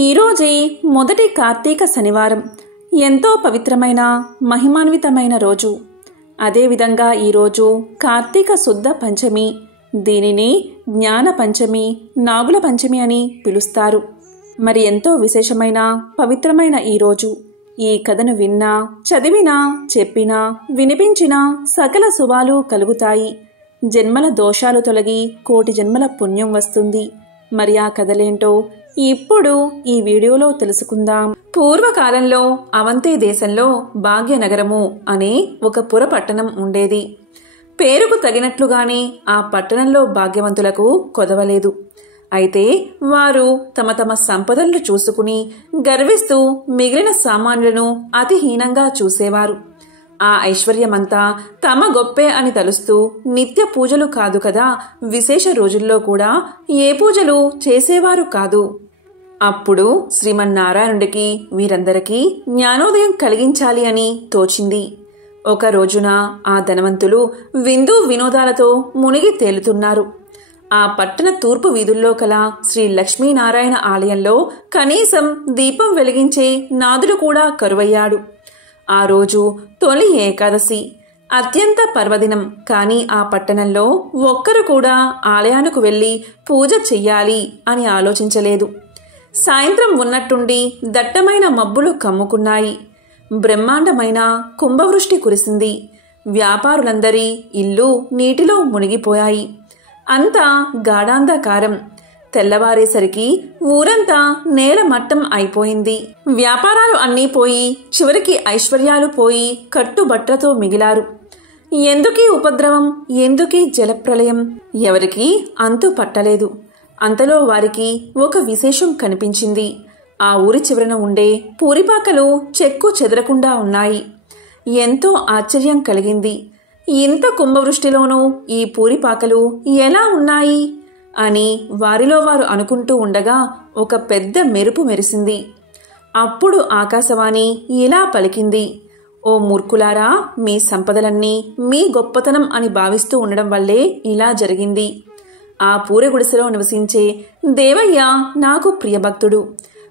ఈరోజే మొదటి కార్తీక శనివారం. ఎంతో పవిత్రమైన మహిమాన్వితమైన రోజు. అదేవిధంగా ఈరోజు కార్తీక శుద్ధ పంచమి. దీనిని జ్ఞాన పంచమి, నాగుల పంచమి అని పిలుస్తారు. మరి ఎంతో విశేషమైన పవిత్రమైన ఈరోజు ఈ కథను విన్నా, చదివినా, చెప్పినా, వినిపించినా సకల శుభాలు కలుగుతాయి. జన్మల దోషాలు తొలగి కోటి జన్మల పుణ్యం వస్తుంది. మరి ఆ కథలేంటో ఇప్పుడు ఈ వీడియోలో తెలుసుకుందాం. పూర్వకాలంలో అవంతి దేశంలో భాగ్యనగరము అనే ఒక పుర పట్టణం ఉండేది. పేరుకు తగినట్లుగానే ఆ పట్టణంలో భాగ్యవంతులకు కొదవలేదు. అయితే వారు తమ తమ సంపదలను చూసుకుని గర్విస్తూ మిగిలిన సామాన్యులను అతిహీనంగా చూసేవారు. ఆ ఐశ్వర్యమంతా తమ గొప్పే అని తలుస్తూ నిత్య పూజలు కాదు కదా, విశేష రోజుల్లో కూడా ఏ పూజలు చేసేవారు కాదు. అప్పుడు శ్రీమన్నారాయణుడికి వీరందరికీ జ్ఞానోదయం కలిగించాలి అని తోచింది. ఒక రోజున ఆ ధనవంతులు విందు వినోదాలతో మునిగి తేలుతున్నారు. ఆ పట్టణ తూర్పు వీధుల్లో కల శ్రీ లక్ష్మీనారాయణ ఆలయంలో కనీసం దీపం వెలిగించే నాదుడు కూడా కరువయ్యాడు. ఆ రోజు తొలి ఏకాదశి, అత్యంత పర్వదినం. కాని ఆ పట్టణంలో ఒక్కరు కూడా ఆలయానికి వెళ్లి పూజ చెయ్యాలి అని ఆలోచించలేదు. సాయంత్రం ఉన్నట్టుండి దట్టమైన మబ్బులు కమ్ముకున్నాయి. బ్రహ్మాండమైన కుంభవృష్టి కురిసింది. వ్యాపారులందరి ఇల్లు నీటిలో మునిగిపోయాయి. అంతా గాఢాంధకారం. తెల్లవారేసరికి ఊరంతా నేల మట్టం అయిపోయింది. వ్యాపారాలు అన్నీ పోయి చివరికి ఐశ్వర్యాలు పోయి కట్టుబట్టలతో మిగిలారు. ఎందుకీ ఉపద్రవం, ఎందుకీ జలప్రలయం, ఎవరికీ అంతు పట్టలేదు. అంతలో వారికి ఒక విశేషం కనిపించింది. ఆ ఊరి చివరన ఉండే పూరిపాకలు చెక్కు చెదరకుండా ఉన్నాయి. ఎంతో ఆశ్చర్యం కలిగింది. ఇంత కుంభవృష్టిలోనూ ఈ పూరిపాకలు ఎలా ఉన్నాయి అని వారిలో వారు అనుకుంటూ ఉండగా ఒక పెద్ద మెరుపు మెరిసింది. అప్పుడు ఆకాశవాణి ఇలా పలికింది: ఓ మూర్ఖులారా, మీ సంపదలన్నీ మీ గొప్పతనం అని భావిస్తూ ఉండడం వల్లే ఇలా జరిగింది. ఆ పూరి గుడిసెలో నివసించే దేవయ్య నాకు ప్రియభక్తుడు.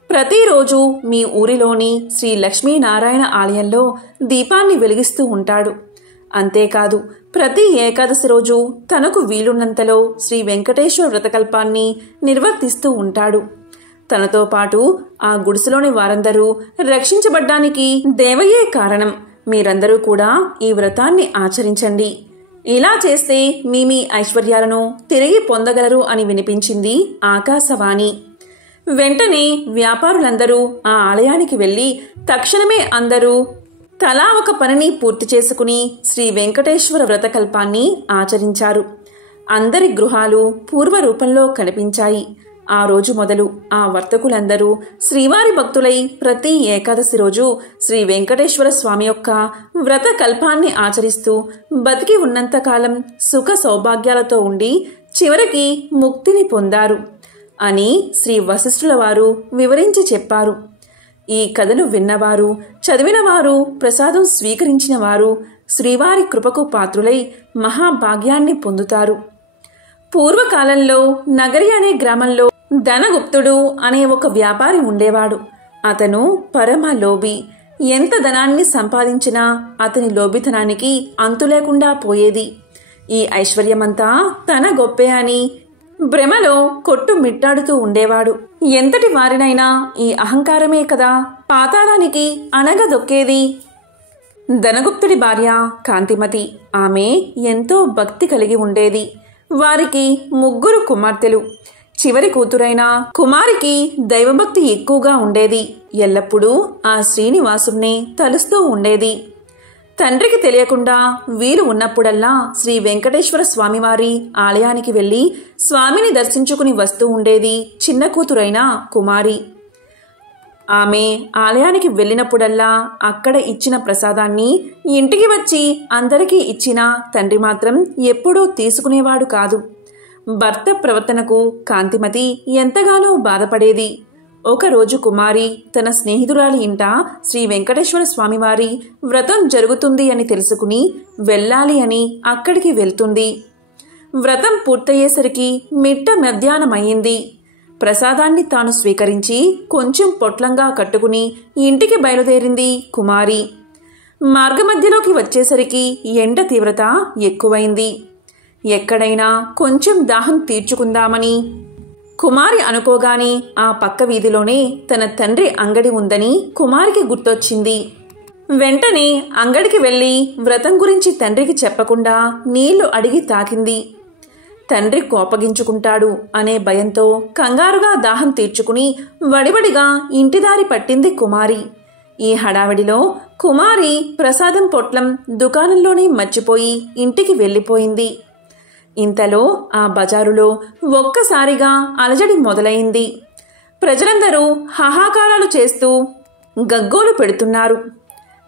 ప్రతిరోజు మీ ఊరిలోని శ్రీ లక్ష్మీనారాయణ ఆలయంలో దీపాన్ని వెలిగిస్తూ ఉంటాడు. అంతేకాదు, ప్రతి ఏకాదశి రోజు తనకు వీలున్నంతలో శ్రీ వెంకటేశ్వర వ్రతకల్పాన్ని నిర్వర్తిస్తూ ఉంటాడు. తనతో పాటు ఆ గుడిసెలోని వారందరూ రక్షించబడ్డానికి దేవయ్యే కారణం. మీరందరూ కూడా ఈ వ్రతాన్ని ఆచరించండి. ఇలా చేస్తే మీ ఐశ్వర్యాలను తిరిగి పొందగలరు అని వినిపించింది ఆకాశవాణి. వెంటనే వ్యాపారులందరూ ఆ ఆలయానికి వెళ్లి తక్షణమే అందరూ తలా ఒక పనిని పూర్తి చేసుకుని శ్రీ వెంకటేశ్వర వ్రతకల్పాన్ని ఆచరించారు. అందరి గృహాలు పూర్వ రూపంలో కనిపించాయి. ఆ రోజు మొదలు ఆ వర్తకులందరూ శ్రీవారి భక్తులై ప్రతి ఏకాదశి రోజు శ్రీ వెంకటేశ్వర స్వామి యొక్క వ్రతకల్పాన్ని ఆచరిస్తూ బతికి ఉన్నంతకాలం సుఖ సౌభాగ్యాలతో ఉండి చివరికి ముక్తిని పొందారు అని శ్రీ వశిష్ఠుల వారు వివరించి చెప్పారు. ఈ కథను విన్నవారు, చదివినవారు, ప్రసాదం స్వీకరించిన వారు శ్రీవారి కృపకు పాత్రులై మహాభాగ్యాన్ని పొందుతారు. పూర్వకాలంలో నగరి అనే గ్రామంలో ధనగుప్తుడు అనే ఒక వ్యాపారి ఉండేవాడు. అతను పరమ లోభి. ఎంత ధనాన్ని సంపాదించినా అతని లోభితనానికి అంతులేకుండా పోయేది. ఈ ఐశ్వర్యమంతా తన గొప్పే అని భ్రమలో కొట్టు మిట్టాడుతూ ఉండేవాడు. ఎంతటి వారినైనా ఈ అహంకారమే కదా పాతాళానికి అనగదొక్కేది. ధనగుప్తుడి భార్య కాంతిమతి. ఆమె ఎంతో భక్తి కలిగి ఉండేది. వారికి 3 కుమార్తెలు. చివరి కూతురైన కుమారికి దైవభక్తి ఎక్కువగా ఉండేది. ఎల్లప్పుడూ ఆ శ్రీనివాసుణ్ణి తలుస్తూ ఉండేది. తండ్రికి తెలియకుండా వీలు ఉన్నప్పుడల్లా శ్రీ వెంకటేశ్వర స్వామివారి ఆలయానికి వెళ్లి స్వామిని దర్శించుకుని వస్తూ ఉండేది చిన్న కూతురైన కుమారి. ఆమె ఆలయానికి వెళ్ళినప్పుడల్లా అక్కడ ఇచ్చిన ప్రసాదాన్ని ఇంటికి వచ్చి అందరికీ ఇచ్చినా తండ్రి మాత్రం ఎప్పుడూ తీసుకునేవాడు కాదు. భర్త ప్రవర్తనకు కాంతిమతి ఎంతగానో బాధపడేది. ఒకరోజు కుమారి తన స్నేహితురాలి ఇంట శ్రీ వెంకటేశ్వర స్వామివారి వ్రతం జరుగుతుంది అని తెలుసుకుని వెళ్ళాలి అని అక్కడికి వెళ్తుంది. వ్రతం పూర్తయ్యేసరికి మిట్ట మధ్యాహ్నమయ్యింది. ప్రసాదాన్ని తాను స్వీకరించి కొంచెం పొట్లంగా కట్టుకుని ఇంటికి బయలుదేరింది కుమారి. మార్గమధ్యలోకి వచ్చేసరికి ఎండ తీవ్రత ఎక్కువైంది. ఎక్కడైనా కొంచెం దాహం తీర్చుకుందామని కుమారి అనుకోగానే ఆ పక్క వీధిలోనే తన తండ్రి అంగడి ఉందని కుమారికి గుర్తొచ్చింది. వెంటనే అంగడికి వెళ్లి వ్రతం గురించి తండ్రికి చెప్పకుండా నీళ్లు అడిగి తాకింది. తండ్రి కోపగించుకుంటాడు అనే భయంతో కంగారుగా దాహం తీర్చుకుని వడివడిగా ఇంటిదారి పట్టింది కుమారి. ఈ హడావిడిలో కుమారి ప్రసాదం పొట్లం దుకాణంలోనే మర్చిపోయి ఇంటికి వెళ్ళిపోయింది. ఇంతలో ఆ బజారులో ఒక్కసారిగా అలజడి మొదలైంది. ప్రజలందరూ హాహాకారాలు చేస్తూ గగ్గోలు పెడుతున్నారు.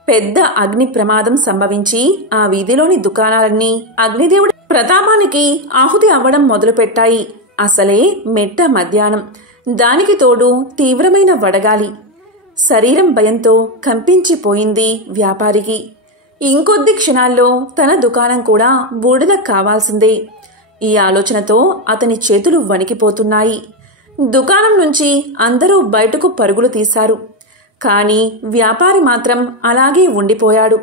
పెద్ద అగ్ని ప్రమాదం సంభవించి ఆ వీధిలోని దుకాణాలన్నీ అగ్నిదేవుడి ప్రతాపానికి ఆహుతి అవ్వడం మొదలుపెట్టాయి. అసలే మెట్ట మధ్యాహ్నం, దానికి తోడు తీవ్రమైన వడగాలి. శరీరం భయంతో కంపించిపోయింది వ్యాపారికి. ఇంకొద్ది క్షణాల్లో తన దుకాణం కూడా బూడిద కావాల్సిందే. ఈ ఆలోచనతో అతని చేతులు వణికిపోతున్నాయి. దుకాణం నుంచి అందరూ బయటకు పరుగులు తీశారు. కాని వ్యాపారి మాత్రం అలాగే ఉండిపోయాడు.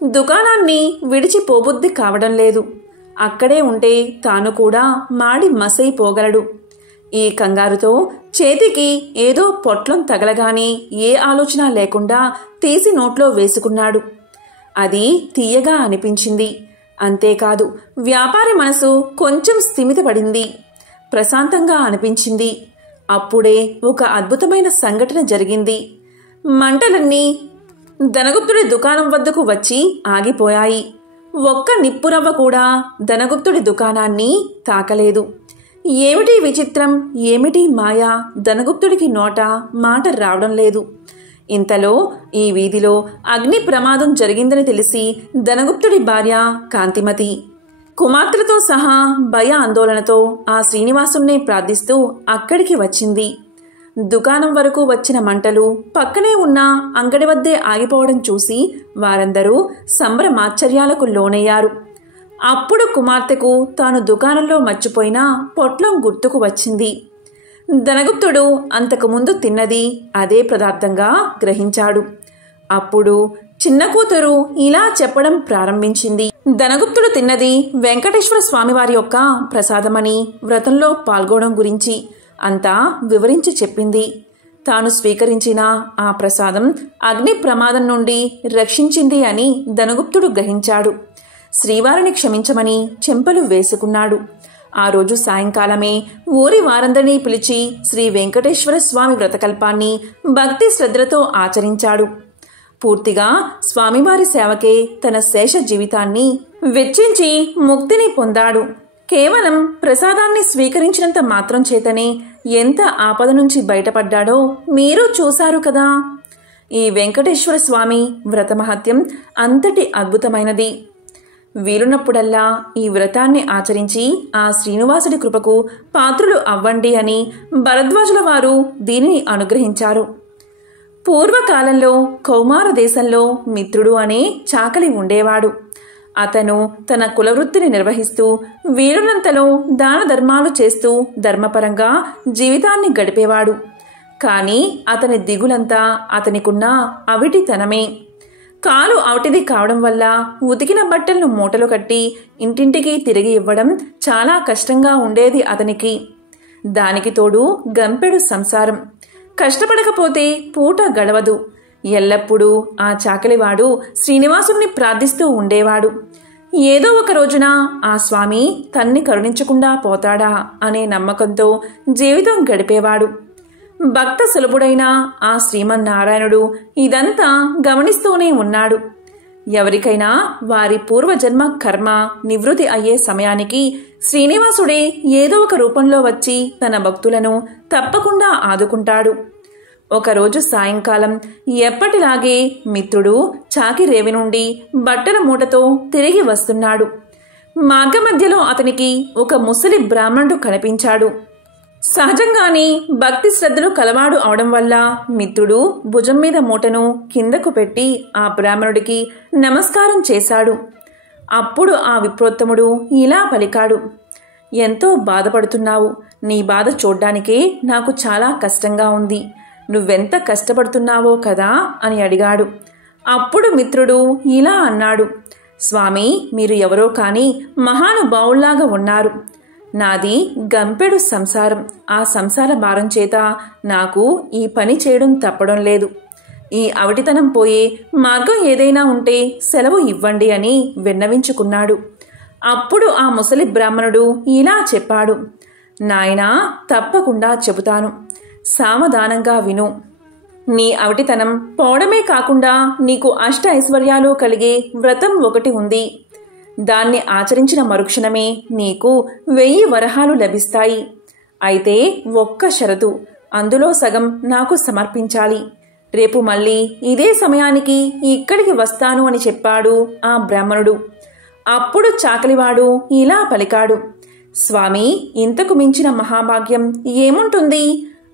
దుకాణాన్ని విడిచిపోబుద్ధి కావడం లేదు. అక్కడే ఉంటే తాను కూడా మాడి మసైపోగలడు. ఈ కంగారుతో చేతికి ఏదో పొట్లం తగలగానే ఏ ఆలోచన లేకుండా తీసి నోట్లో వేసుకున్నాడు. అది తీయగా అనిపించింది. అంతేకాదు, వ్యాపారి మనసు కొంచెం స్థిమితపడింది. ప్రశాంతంగా అనిపించింది. అప్పుడే ఒక అద్భుతమైన సంఘటన జరిగింది. మంటలన్నీ ధనగుప్తుడి దుకాణం వద్దకు వచ్చి ఆగిపోయాయి. ఒక్క నిప్పురవ్వ కూడా ధనగుప్తుడి దుకాణాన్ని తాకలేదు. ఏమిటి విచిత్రం, ఏమిటి మాయా? ధనగుప్తుడికి నోట మాట రావడం లేదు. ఇంతలో ఈ వీధిలో అగ్ని ప్రమాదం జరిగిందని తెలిసి ధనగుప్తుడి భార్య కాంతిమతి కుమార్తెలతో సహా భయ ఆందోళనతో ఆ శ్రీనివాసుణ్ణి ప్రార్థిస్తూ అక్కడికి వచ్చింది. దుకాణం వరకు వచ్చిన మంటలు పక్కనే ఉన్న అంగడి వద్దే ఆగిపోవడం చూసి వారందరూ సంభ్రమాశ్చర్యాలకు లోనయ్యారు. అప్పుడు కుమార్తెకు తాను దుకాణంలో మర్చిపోయిన పొట్లం గుర్తుకు వచ్చింది. ధనగుప్తుడు అంతకుముందు తిన్నది అదే పదార్థంగా గ్రహించాడు. అప్పుడు చిన్న కూతురు ఇలా చెప్పడం ప్రారంభించింది. ధనగుప్తుడు తిన్నది వెంకటేశ్వర స్వామివారి యొక్క ప్రసాదమని, వ్రతంలో పాల్గొనడం గురించి అంతా వివరించి చెప్పింది. తాను స్వీకరించిన ఆ ప్రసాదం అగ్ని ప్రమాదం నుండి రక్షించింది అని ధనగుప్తుడు గ్రహించాడు. శ్రీవారిని క్షమించమని చెంపలు వేసుకున్నాడు. ఆ రోజు సాయంకాలమే ఊరి వారందరినీ పిలిచి శ్రీ వెంకటేశ్వర స్వామి వ్రతకల్పాన్ని భక్తి శ్రద్ధలతో ఆచరించాడు. పూర్తిగా స్వామివారి సేవకే తన శేష జీవితాన్ని వెచ్చించి ముక్తిని పొందాడు. కేవలం ప్రసాదాన్ని స్వీకరించినంత మాత్రం చేతనే ఎంత ఆపద నుంచి బయటపడ్డాడో మీరు చూశారు కదా. ఈ వెంకటేశ్వర స్వామి వ్రతమహత్యం అంతటి అద్భుతమైనది. వీలున్నప్పుడల్లా ఈ వ్రతాన్ని ఆచరించి ఆ శ్రీనివాసుడి కృపకు పాత్రులు అవ్వండి అని భరద్వాజుల వారు దీనిని అనుగ్రహించారు. పూర్వకాలంలో కౌమార దేశంలో మిత్రుడు అనే చాకలి ఉండేవాడు. అతను తన కులవృత్తిని నిర్వహిస్తూ వీలున్నంతలో దాన ధర్మాలు చేస్తూ ధర్మపరంగా జీవితాన్ని గడిపేవాడు. కాని అతని దిగులంతా అతనికున్న అవిటితనమే. కాలు అవటిది కావడం వల్ల ఉతికిన బట్టలను మూటలు కట్టి ఇంటింటికి తిరిగి ఇవ్వడం చాలా కష్టంగా ఉండేది అతనికి. దానికి తోడు గంపెడు సంసారం. కష్టపడకపోతే పూట గడవదు. ఎల్లప్పుడూ ఆ చాకలివాడు శ్రీనివాసుని ప్రార్థిస్తూ ఉండేవాడు. ఏదో ఒక రోజున ఆ స్వామి తన్ని కరుణించకుండా పోతాడా అనే నమ్మకంతో జీవితం గడిపేవాడు. భక్త సులభుడైన ఆ శ్రీమన్నారాయణుడు ఇదంతా గమనిస్తూనే ఉన్నాడు. ఎవరికైనా వారి పూర్వజన్మ కర్మ నివృత్తి అయ్యే సమయానికి శ్రీనివాసుడే ఏదో ఒక రూపంలో వచ్చి తన భక్తులను తప్పకుండా ఆదుకుంటాడు. ఒకరోజు సాయంకాలం ఎప్పటిలాగే మిత్రుడు చాకిరేవి నుండి బట్టల మూటతో తిరిగి వస్తున్నాడు. మార్గమధ్యలో అతనికి ఒక ముసలి బ్రాహ్మణుడు కనిపించాడు. సహజంగానే భక్తి శ్రద్ధలు కలవాడు అవడం వల్ల మిత్రుడు భుజం మీద మూటను కిందకు పెట్టి ఆ బ్రాహ్మణుడికి నమస్కారం చేశాడు. అప్పుడు ఆ విప్రోత్తముడు ఇలా పలికాడు, ఎంతో బాధపడుతున్నావు. నీ బాధ చూడ్డానికే నాకు చాలా కష్టంగా ఉంది. నువ్వెంత కష్టపడుతున్నావో కదా అని అడిగాడు. అప్పుడు మిత్రుడు ఇలా అన్నాడు, స్వామి, మీరు ఎవరో కాని మహానుభావుల్లాగా ఉన్నారు. నాది గంపెడు సంసారం. ఆ సంసార భారం చేత నాకు ఈ పని చేయడం తప్పడం లేదు. ఈ అవటితనం పోయే మార్గం ఏదైనా ఉంటే సెలవు ఇవ్వండి అని విన్నవించుకున్నాడు. అప్పుడు ఆ ముసలి బ్రాహ్మణుడు ఇలా చెప్పాడు, నాయనా, తప్పకుండా చెబుతాను. సావధానంగా విను. నీ అవటితనం పోవడమే కాకుండా నీకు అష్ట ఐశ్వర్యాలు కలిగే వ్రతం ఒకటి ఉంది. దాన్ని ఆచరించిన మరుక్షణమే నీకు 1000 వరహాలు లభిస్తాయి. అయితే ఒక్క షరతు, అందులో సగం నాకు సమర్పించాలి. రేపు మళ్ళీ ఇదే సమయానికి ఇక్కడికి వస్తాను అని చెప్పాడు ఆ బ్రాహ్మణుడు. అప్పుడు చాకలివాడు ఇలా పలికాడు, స్వామి, ఇంతకు మించిన మహాభాగ్యం ఏముంటుంది?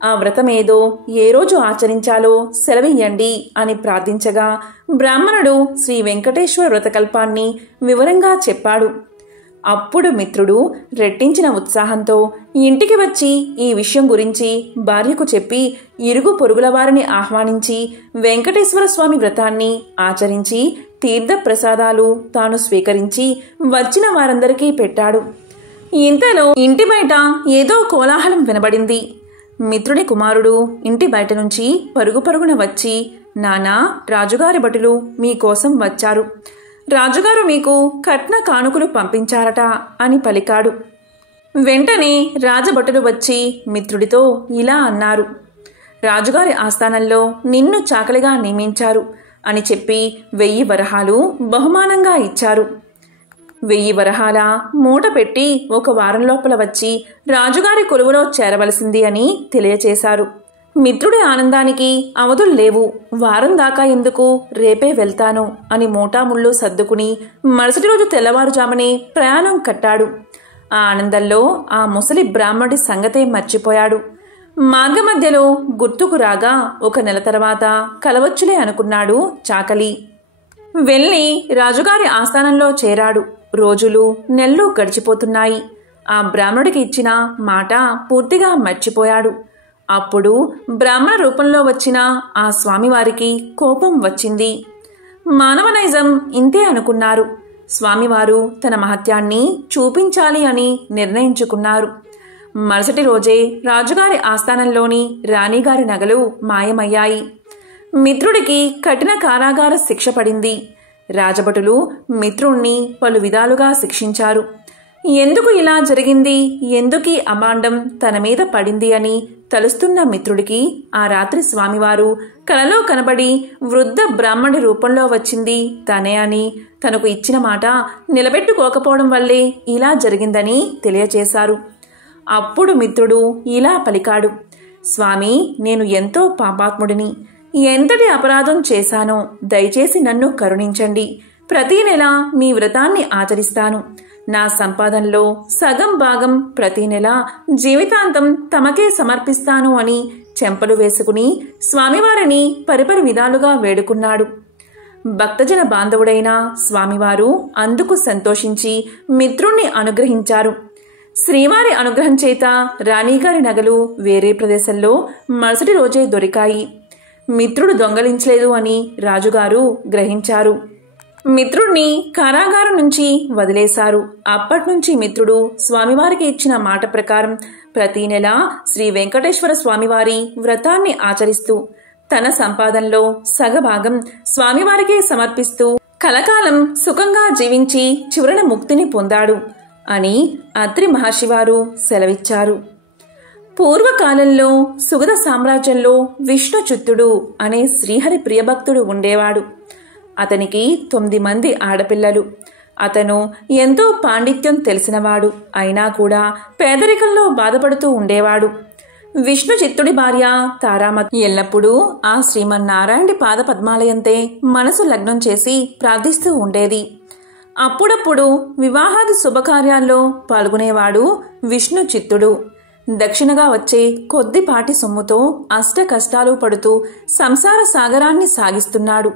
ఆ వ్రతమేదో ఏ రోజు ఆచరించాలో సెలవియ్యండి అని ప్రార్థించగా బ్రాహ్మణుడు శ్రీ వెంకటేశ్వర వ్రతకల్పాన్ని వివరంగా చెప్పాడు. అప్పుడు మిత్రుడు రెట్టించిన ఉత్సాహంతో ఇంటికి వచ్చి ఈ విషయం గురించి భార్యకు చెప్పి ఇరుగు పొరుగుల వారిని ఆహ్వానించి వెంకటేశ్వర స్వామి వ్రతాన్ని ఆచరించి తీర్థ ప్రసాదాలు తాను స్వీకరించి వచ్చిన వారందరికీ పెట్టాడు. ఇంతలో ఇంటి బయట ఏదో కోలాహలం వినబడింది. మిత్రుడి కుమారుడు ఇంటి బయట నుంచి పరుగు పరుగున వచ్చి, నానా, రాజుగారి భటులు మీకోసం వచ్చారు. రాజుగారు మీకు కట్న కానుకలు పంపించారట అని పలికాడు. వెంటనే రాజభటులు వచ్చి మిత్రుడితో ఇలా అన్నారు, రాజుగారి ఆస్థానంలో నిన్ను చాకలిగా నియమించారు అని చెప్పి 1000 వరహాలు బహుమానంగా ఇచ్చారు. 1000 వరహాల మూట పెట్టి 1 వారం లోపల వచ్చి రాజుగారి కొలువులో చేరవలసింది అని తెలియచేశారు. మిత్రుడి ఆనందానికి అవధులు లేవు. వారం దాకా ఎందుకు, రేపే వెళ్తాను అని మూటాముళ్ళు సర్దుకుని మరుసటి రోజు తెల్లవారుజామునే ప్రయాణం కట్టాడు. ఆ ఆనందంలో ఆ ముసలి బ్రాహ్మణుడి సంగతే మర్చిపోయాడు. మార్గమధ్యలో గుర్తుకు రాగా 1 నెల తర్వాత కలవచ్చులే అనుకున్నాడు చాకలి. వెళ్ళి రాజుగారి ఆస్థానంలో చేరాడు. రోజులు నెలలు గడిచిపోతున్నాయి. ఆ బ్రాహ్మణుడికి ఇచ్చిన మాట పూర్తిగా మర్చిపోయాడు. అప్పుడు బ్రాహ్మణ రూపంలో వచ్చిన ఆ స్వామివారికి కోపం వచ్చింది. మానవ నైజం ఇంతే అనుకున్నారు. స్వామివారు తన మహత్యాన్ని చూపించాలి అని నిర్ణయించుకున్నారు. మరుసటి రోజే రాజుగారి ఆస్థానంలోని రాణిగారి నగలు మాయమయ్యాయి. మిత్రుడికి కఠిన కారాగార శిక్ష పడింది. రాజభటులు మిత్రుణ్ణి పలు విధాలుగా శిక్షించారు. ఎందుకు ఇలా జరిగింది, ఎందుకీ అభాండం తన మీద పడింది అని తలుస్తున్న మిత్రుడికి ఆ రాత్రి స్వామివారు కలలో కనబడి వృద్ధ బ్రాహ్మణి రూపంలో వచ్చింది తనే అని, తనకు ఇచ్చిన మాట నిలబెట్టుకోకపోవడం వల్లే ఇలా జరిగిందని తెలియచేశారు. అప్పుడు మిత్రుడు ఇలా పలికాడు, స్వామి, నేను ఎంతో పాపాత్ముడిని. ఎంతటి అపరాధం చేశానో దయచేసి నన్ను కరుణించండి. ప్రతి నెల మీ వ్రతాన్ని ఆచరిస్తాను. నా సంపాదనలో సగం భాగం ప్రతి నెల జీవితాంతం తమకే సమర్పిస్తాను అని చెంపలు వేసుకుని స్వామివారిని పరిపరి విధాలుగా వేడుకున్నాడు. భక్తజన బాంధవుడైన స్వామివారు అందుకు సంతోషించి మిత్రుణ్ణి అనుగ్రహించారు. శ్రీవారి అనుగ్రహం చేత రాణిగారి నగలు వేరే ప్రదేశంలో మరుసటి రోజే దొరికాయి. మిత్రుడు దొంగలించలేదు అని రాజుగారు గ్రహించారు. మిత్రుణ్ణి కారాగారం నుంచి వదిలేశారు. అప్పట్నుంచి మిత్రుడు స్వామివారికి ఇచ్చిన మాట ప్రకారం ప్రతి నెల శ్రీ వెంకటేశ్వర స్వామివారి వ్రతాన్ని ఆచరిస్తూ తన సంపాదనలో సగభాగం స్వామివారికే సమర్పిస్తూ కలకాలం సుఖంగా జీవించి చివరన ముక్తిని పొందాడు అని అత్రి మహర్షివారు సెలవిచ్చారు. పూర్వకాలంలో సుగద సామ్రాజ్యంలో విష్ణుచిత్తుడు అనే శ్రీహరి ప్రియభక్తుడు ఉండేవాడు. అతనికి 9 మంది ఆడపిల్లలు. అతను ఎంతో పాండిత్యం తెలిసినవాడు. అయినా కూడా పేదరికంలో బాధపడుతూ ఉండేవాడు. విష్ణుచిత్తుడి భార్య తారామతి ఎల్లప్పుడూ ఆ శ్రీమన్నారాయణుడి పాద పద్మాలయంతే మనసు లగ్నం చేసి ప్రార్థిస్తూ ఉండేది. అప్పుడప్పుడు వివాహాది శుభకార్యాల్లో పాల్గొనేవాడు విష్ణుచిత్తుడు. దక్షిణగా వచ్చే కొద్దిపాటి సొమ్ముతో అష్ట కష్టాలు పడుతూ సంసార సాగరాన్ని సాగిస్తున్నాడు.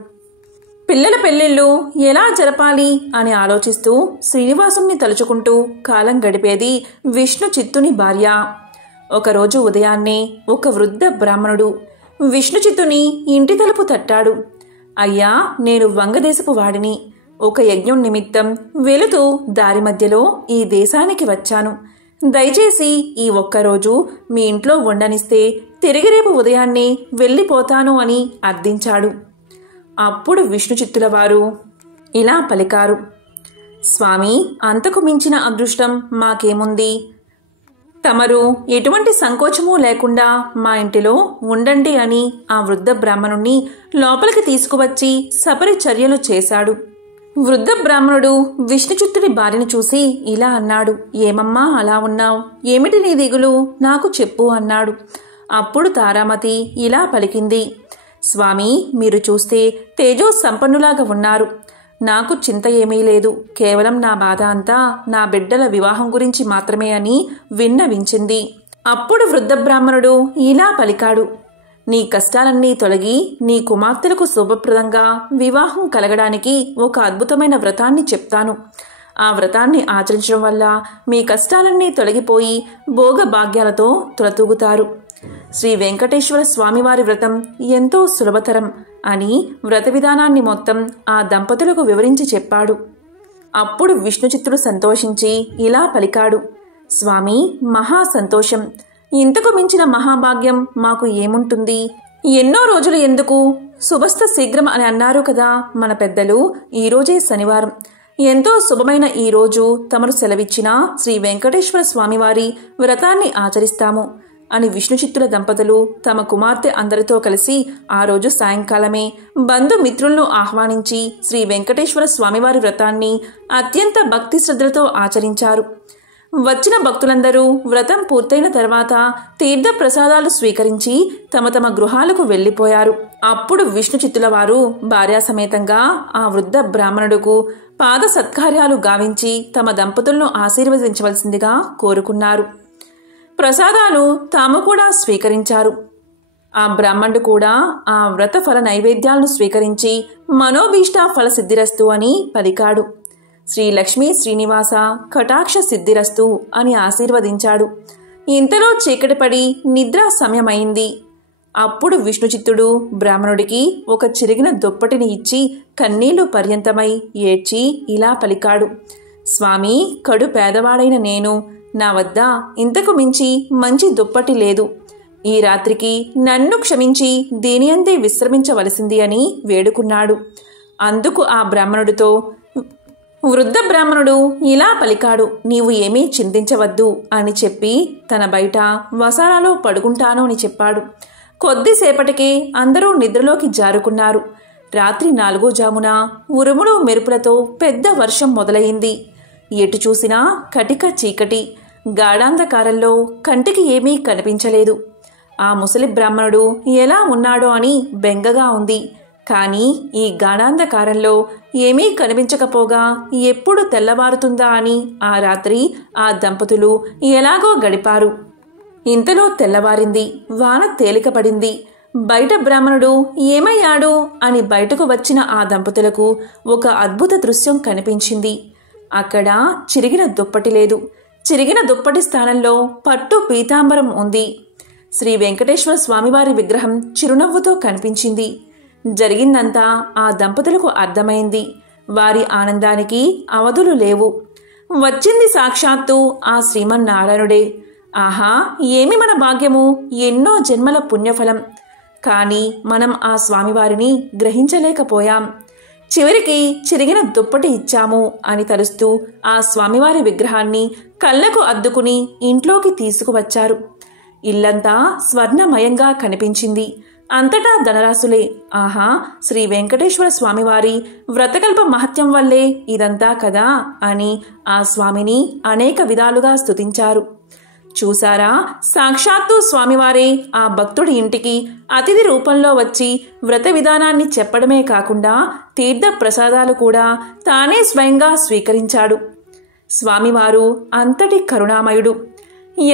పిల్లల పెళ్లిళ్ళు ఎలా జరపాలి అని ఆలోచిస్తూ శ్రీనివాసుని తలుచుకుంటూ కాలం గడిపేది విష్ణుచిత్తుని భార్య. ఒకరోజు ఉదయాన్నే ఒక వృద్ధ బ్రాహ్మణుడు విష్ణుచిత్తుని ఇంటి తలుపు తట్టాడు. అయ్యా, నేను వంగదేశపు వాడిని. ఒక యజ్ఞం నిమిత్తం వెళుతూ దారి మధ్యలో ఈ దేశానికి వచ్చాను. దయచేసి ఈ ఒక్కరోజు మీ ఇంట్లో ఉండనిస్తే తిరిగి రేపు ఉదయాన్నే వెళ్ళిపోతాను అని అర్థించాడు. అప్పుడు విష్ణుచిత్తుల వారు ఇలా పలికారు, స్వామి, అంతకు మించిన అదృష్టం మాకేముంది? తమరు ఎటువంటి సంకోచమూ లేకుండా మా ఇంటిలో ఉండండి అని ఆ వృద్ధ బ్రాహ్మణుణ్ణి లోపలికి తీసుకువచ్చి సపరి చర్యలు చేశాడు. వృద్ధ బ్రాహ్మణుడు విష్ణుచిత్తుడి భార్యను చూసి ఇలా అన్నాడు, ఏమమ్మా అలా ఉన్నావు? ఏమిటి నీ దిగులు? నాకు చెప్పు అన్నాడు. అప్పుడు తారామతి ఇలా పలికింది, స్వామి, మీరు చూస్తే తేజో సంపన్నులాగా ఉన్నారు. నాకు చింత ఏమీ లేదు. కేవలం నా బాధ అంతా నా బిడ్డల వివాహం గురించి మాత్రమే అని విన్నవించింది. అప్పుడు వృద్ధ బ్రాహ్మణుడు ఇలా పలికాడు, నీ కష్టాలన్నీ తొలగి నీ కుమార్తెలకు శుభప్రదంగా వివాహం కలగడానికి ఒక అద్భుతమైన వ్రతాన్ని చెప్తాను. ఆ వ్రతాన్ని ఆచరించడం వల్ల మీ కష్టాలన్నీ తొలగిపోయి భోగ భాగ్యాలతో తులతూగుతారు. శ్రీ వెంకటేశ్వర స్వామివారి వ్రతం ఎంతో సులభతరం అని వ్రత విధానాన్ని మొత్తం ఆ దంపతులకు వివరించి చెప్పాడు. అప్పుడు విష్ణుచిత్తుడు సంతోషించి ఇలా పలికాడు, స్వామి, మహా సంతోషం. ఇంతకు మించిన మహాభాగ్యం మాకు ఏముంటుంది? ఎన్నో రోజులు ఎందుకు, శుభస్థ శీఘ్రం అని అన్నారు కదా మన పెద్దలు. ఈరోజే శనివారం. ఎంతో శుభమైన ఈ రోజు తమరు సెలవిచ్చిన శ్రీ వెంకటేశ్వర స్వామివారి వ్రతాన్ని ఆచరిస్తాము అని విష్ణుచిత్తుల దంపతులు తమ కుమార్తె అందరితో కలిసి ఆ రోజు సాయంకాలమే బంధుమిత్రులను ఆహ్వానించి శ్రీ వెంకటేశ్వర స్వామివారి వ్రతాన్ని అత్యంత భక్తి శ్రద్ధలతో ఆచరించారు. వచ్చిన భక్తులందరూ వ్రతం పూర్తయిన తర్వాత తీర్థ ప్రసాదాలు స్వీకరించి తమ తమ గృహాలకు వెళ్లిపోయారు. అప్పుడు విష్ణుచిత్తుల వారు భార్యాసమేతంగా ఆ వృద్ధ బ్రాహ్మణుడుకు పాద సత్కార్యాలు గావించి తమ దంపతులను ఆశీర్వదించవలసిందిగా కోరుకున్నారు. ప్రసాదాలు తాము కూడా స్వీకరించారు. ఆ బ్రాహ్మణుడు కూడా ఆ వ్రత ఫల నైవేద్యాలను స్వీకరించి మనోభీష్ట ఫల సిద్ధిరస్తు అని పలికాడు. శ్రీ లక్ష్మీ శ్రీనివాస కటాక్ష సిద్ధిరస్తు అని ఆశీర్వదించాడు. ఇంతలో చీకటి పడి నిద్ర సమయమైంది. అప్పుడు విష్ణుచిత్తుడు బ్రాహ్మణుడికి ఒక చిరిగిన దుప్పటిని ఇచ్చి కన్నీళ్లు పర్యంతమై ఏడ్చి ఇలా పలికాడు, స్వామి, కడు పేదవాడైన నేను, నా వద్ద ఇంతకు మించి మంచి దుప్పటి లేదు. ఈ రాత్రికి నన్ను క్షమించి దీని అందే విశ్రమించవలసింది అని వేడుకున్నాడు. అందుకు ఆ బ్రాహ్మణుడితో వృద్ధ బ్రాహ్మణుడు ఇలా పలికాడు, నీవు ఏమీ చింతించవద్దు అని చెప్పి తన బయట వసారాలో పడుకుంటాను అని చెప్పాడు. కొద్దిసేపటికే అందరూ నిద్రలోకి జారుకున్నారు. రాత్రి 4వ జామున ఉరుములు మెరుపులతో పెద్ద వర్షం మొదలయింది. ఎటు చూసినా కటిక చీకటి. గాఢాంధకారంలో కంటికి ఏమీ కనిపించలేదు. ఆ ముసలి బ్రాహ్మణుడు ఎలా ఉన్నాడో అని బెంగగా ఉంది. కానీ ఈ గాఢాంధకారంలో ఏమీ కనిపించకపోగా ఎప్పుడు తెల్లవారుతుందా అని ఆ రాత్రి ఆ దంపతులు ఎలాగో గడిపారు. ఇంతలో తెల్లవారింది. వాన తేలికపడింది. బయట బ్రాహ్మణుడు ఏమయ్యాడు అని బయటకు వచ్చిన ఆ దంపతులకు ఒక అద్భుత దృశ్యం కనిపించింది. అక్కడ చిరిగిన దుప్పటి లేదు. చిరిగిన దుప్పటి స్థానంలో పట్టు పీతాంబరం ఉంది. శ్రీ వెంకటేశ్వర స్వామివారి విగ్రహం చిరునవ్వుతో కనిపించింది. జరిగిందంతా ఆ దంపతులకు అర్థమైంది. వారి ఆనందానికి అవధులు లేవు. వచ్చింది సాక్షాత్తు ఆ శ్రీమన్నారాయణుడే. ఆహా, ఏమి మన భాగ్యము! ఎన్నో జన్మల పుణ్యఫలం. కానీ మనం ఆ స్వామివారిని గ్రహించలేకపోయాం. చివరికి చిరిగిన దుప్పటి ఇచ్చాము అని తలుస్తూ ఆ స్వామివారి విగ్రహాన్ని కళ్ళకు అద్దుకుని ఇంట్లోకి తీసుకువచ్చారు. ఇల్లంతా స్వర్ణమయంగా కనిపించింది. అంతటా ధనరాశులే. ఆహా, శ్రీ వెంకటేశ్వర స్వామివారి వ్రతకల్ప మహత్యం వల్లే ఇదంతా కదా అని ఆ స్వామిని అనేక విధాలుగా స్తుతించారు. చూసారా, సాక్షాత్తు స్వామివారే ఆ భక్తుడి ఇంటికి అతిథి రూపంలో వచ్చి వ్రత విధానాన్ని చెప్పడమే కాకుండా తీర్థ ప్రసాదాలు కూడా తానే స్వయంగా స్వీకరించాడు. స్వామివారు అంతటి కరుణామయుడు.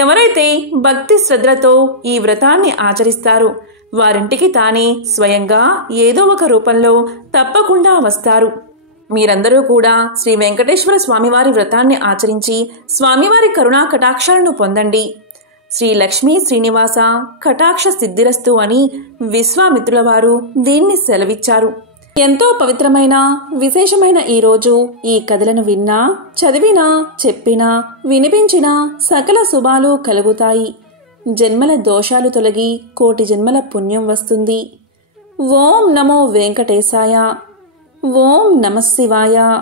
ఎవరైతే భక్తి శ్రద్ధలతో ఈ వ్రతాన్ని ఆచరిస్తారో వారింటికి తానే స్వయంగా ఏదో ఒక రూపంలో తప్పకుండా వస్తారు. మీరందరూ కూడా శ్రీ వెంకటేశ్వర స్వామివారి వ్రతాన్ని ఆచరించి స్వామివారి కరుణా కటాక్షాలను పొందండి. శ్రీ లక్ష్మీ శ్రీనివాస కటాక్ష సిద్ధిరస్తు అని విశ్వామిత్రుల వారు దీన్ని సెలవిచ్చారు. ఎంతో పవిత్రమైన విశేషమైన ఈరోజు ఈ కథలను విన్నా, చదివినా, చెప్పినా, వినిపించినా సకల శుభాలు కలుగుతాయి. జన్మల దోషాలు తొలగి కోటి జన్మల పుణ్యం వస్తుంది. ఓం నమో వెంకటేశాయ. ఓం నమః శివాయ.